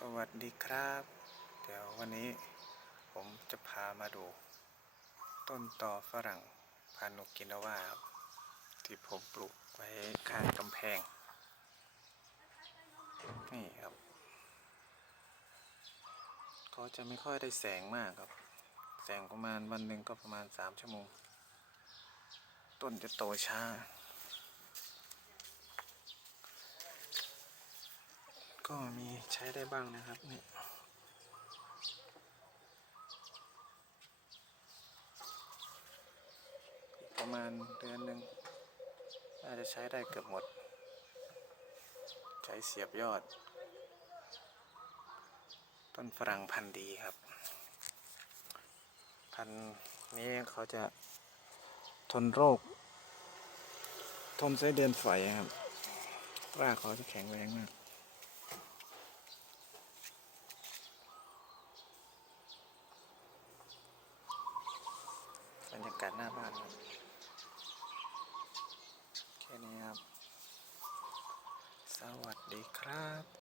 สวัสดีครับ เดี๋ยววันนี้ผมจะพามาดู ต้นตอฝรั่งพานุกินาวาครับ ที่ผมปลูกไว้ข้างกำแพง นี่ครับก็จะไม่ค่อยได้แสงมากครับ แสงประมาณวันหนึ่งก็ประมาณสามชั่วโมง ต้นจะโตช้า ก็มีใช้ได้บ้างนะครับนี่ประมาณเดือนหนึ่งน่าจจะใช้ได้เกือบหมด ใช้เสียบยอด ต้นฝรั่งพันธุ์ดีครับ พันธุ์นี้เขาจะทนโรค ทนไส้เดือนไฟครับ รากเขาจะแข็งแรงมาก รรยากาศหน้าบ้านครับแค่นี้ครับ สวัสดีครับ